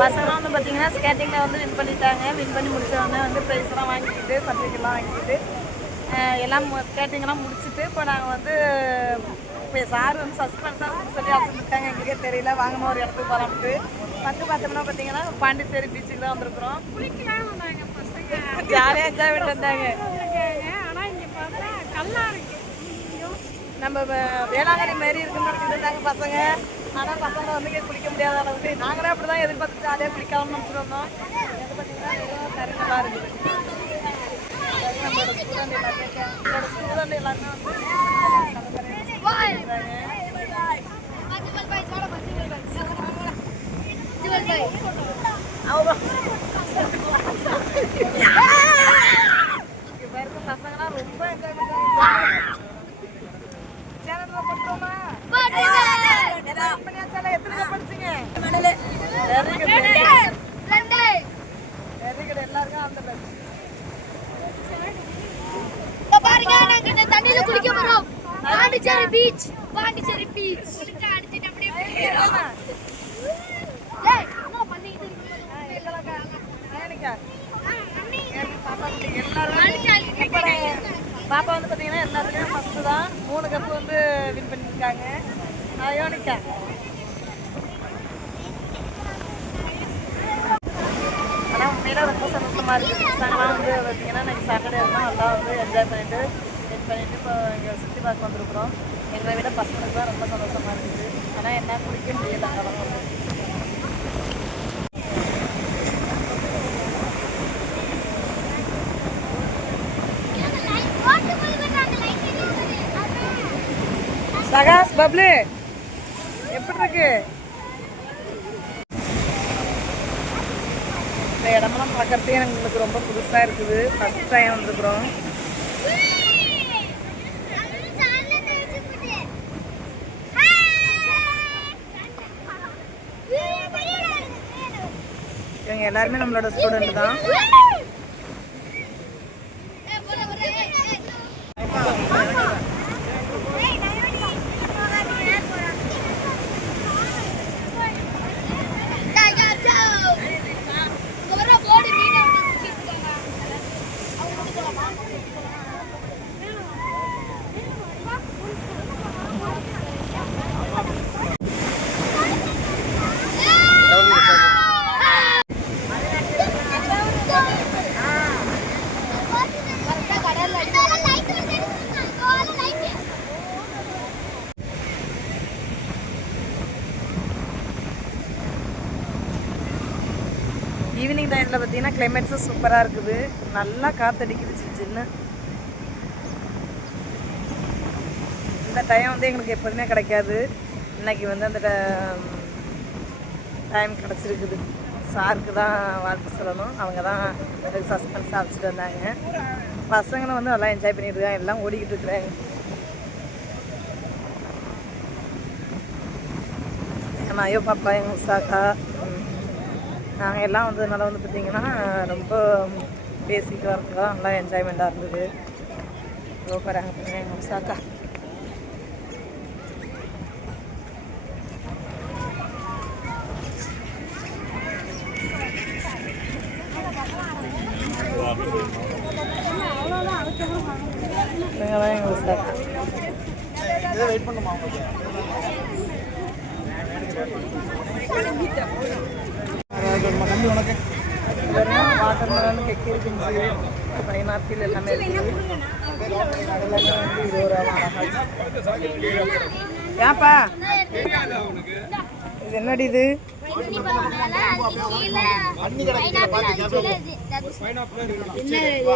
பசங்களாம் வந்து பார்த்தீங்கன்னா ஸ்கேட்டிங்கில் வந்து வின் பண்ணிட்டாங்க. வின் பண்ணி முடிச்ச உடனே வந்து ப்ரைஸ்லாம் வாங்கிக்கிட்டு சர்டிஃபிகேட்லாம் வாங்கிக்கிட்டு எல்லாம் ஸ்கேட்டிங்லாம் முடிச்சுட்டு இப்போ நாங்கள் வந்து இப்போ சார் வந்து சஸ்பென்ஸாக சொல்லி அழைச்சிருக்காங்க எங்களுக்கே தெரியல. வாங்கணும் ஒரு இடத்துக்கு போகலாம்ட்டு வந்து பார்த்தோம்னா பார்த்தீங்கன்னா பாண்டிச்சேரி பீச்சுக்கு தான் வந்திருக்கிறோம். குளிக்கலாம் பசங்க. ஜாலியாக என்ஜாய் பண்ணிட்டு வந்தாங்க. ஆனால் இங்கே பார்த்தா கல்லா இருக்கு. ஐயோ. நம்ம வேளாங்கண்ணி மாரி இருக்குன்னு இருந்தாங்க பசங்க. ஆனால் பசங்க வந்து குளிக்க முடியாத அளவுக்கு நாங்களே அப்படி தான் எதிர்பார்த்து ஜாலியாக குளிக்காம நினச்சிட்டு வந்தோம் அது பார்த்தீங்கன்னா கரை நல்லா இருக்குது நம்மளோட ஸ்டூடெண்ட் எல்லாருமே நம்மளோட ஸ்டூடெண்ட் எல்லாருமே வந்து அவங்க பாருங்க நாங்க இந்த தண்ணியில குளிக்க போறோம் பாண்டிச்சேரி பீச் பாண்டிச்சேரி பீச் அடிச்சிட்டு அப்படியே ஏய் என்ன பண்ணிட்டு பாப்பா வந்து பார்த்தீங்கன்னா எல்லாத்துலேயும் ஃபஸ்ட்டு தான். மூணு கப்பு வந்து வின் பண்ணியிருக்காங்க. யோனிக்கா ஆனால் உண்மையில ரொம்ப இருக்குது பசங்களாம் வந்து பார்த்திங்கன்னா நாங்கள் சாட்டர்டே இருந்தோம் நல்லா வந்து என்ஜாய் பண்ணிட்டு வின் பண்ணிவிட்டு இப்போ இங்கே சுற்றி பார்க்க வந்திருக்கிறோம். எங்களை விட பசங்களுக்கு தான் ரொம்ப சந்தோஷமாக இருக்குது. ஆனால் என்ன குடிக்க முடியல கடவுள் சகாஸ் பப்ளு எப்படி இருக்கு? இந்த இடமெல்லாம் பார்க்கறதுக்கே எங்களுக்கு ரொம்ப புதுசாக இருக்குது. ஃபஸ்ட் டைம் வந்துருக்குறோம். இவங்க எல்லாருமே நம்மளோட ஸ்டூடெண்ட் தான். ஈவினிங் டைமில் பார்த்தீங்கன்னா கிளைமேட்ஸும் சூப்பராக இருக்குது. நல்லா காற்றடிக்குது சின்ன இந்த டைம் வந்து எங்களுக்கு எப்போதுமே கிடைக்காது. இன்னைக்கு வந்து அந்த டைம் கிடச்சிருக்குது. சாருக்கு தான் வாழ்த்து சொல்லணும். அவங்க தான் சஸ்பென்ஸ் அழைச்சிட்டு வந்தாங்க. பசங்களும் வந்து நல்லா என்ஜாய் பண்ணிட்டு இருக்காங்க. எல்லாம் ஓடிக்கிட்டு இருக்கிறாங்க. என் ஐயோ பாப்பா எங்கள் உஷாக்கா. நாங்கள் எல்லாம் வந்து நல்லா வந்து பார்த்திங்கன்னா ரொம்ப பேசிட்டு வரதுலாம் நல்லா என்ஜாய்மெண்ட்டாக இருந்தது. போகிறாங்க எங்கள் உஷாக்கா இவங்க தான் எங்கள் உஷாக்கா வாட்டர் மெலன் கெக்கீரி பிஞ்சு பைனாப்பிள் எல்லாமே ஏன்ப்பா இது என்னடி இது? கீழே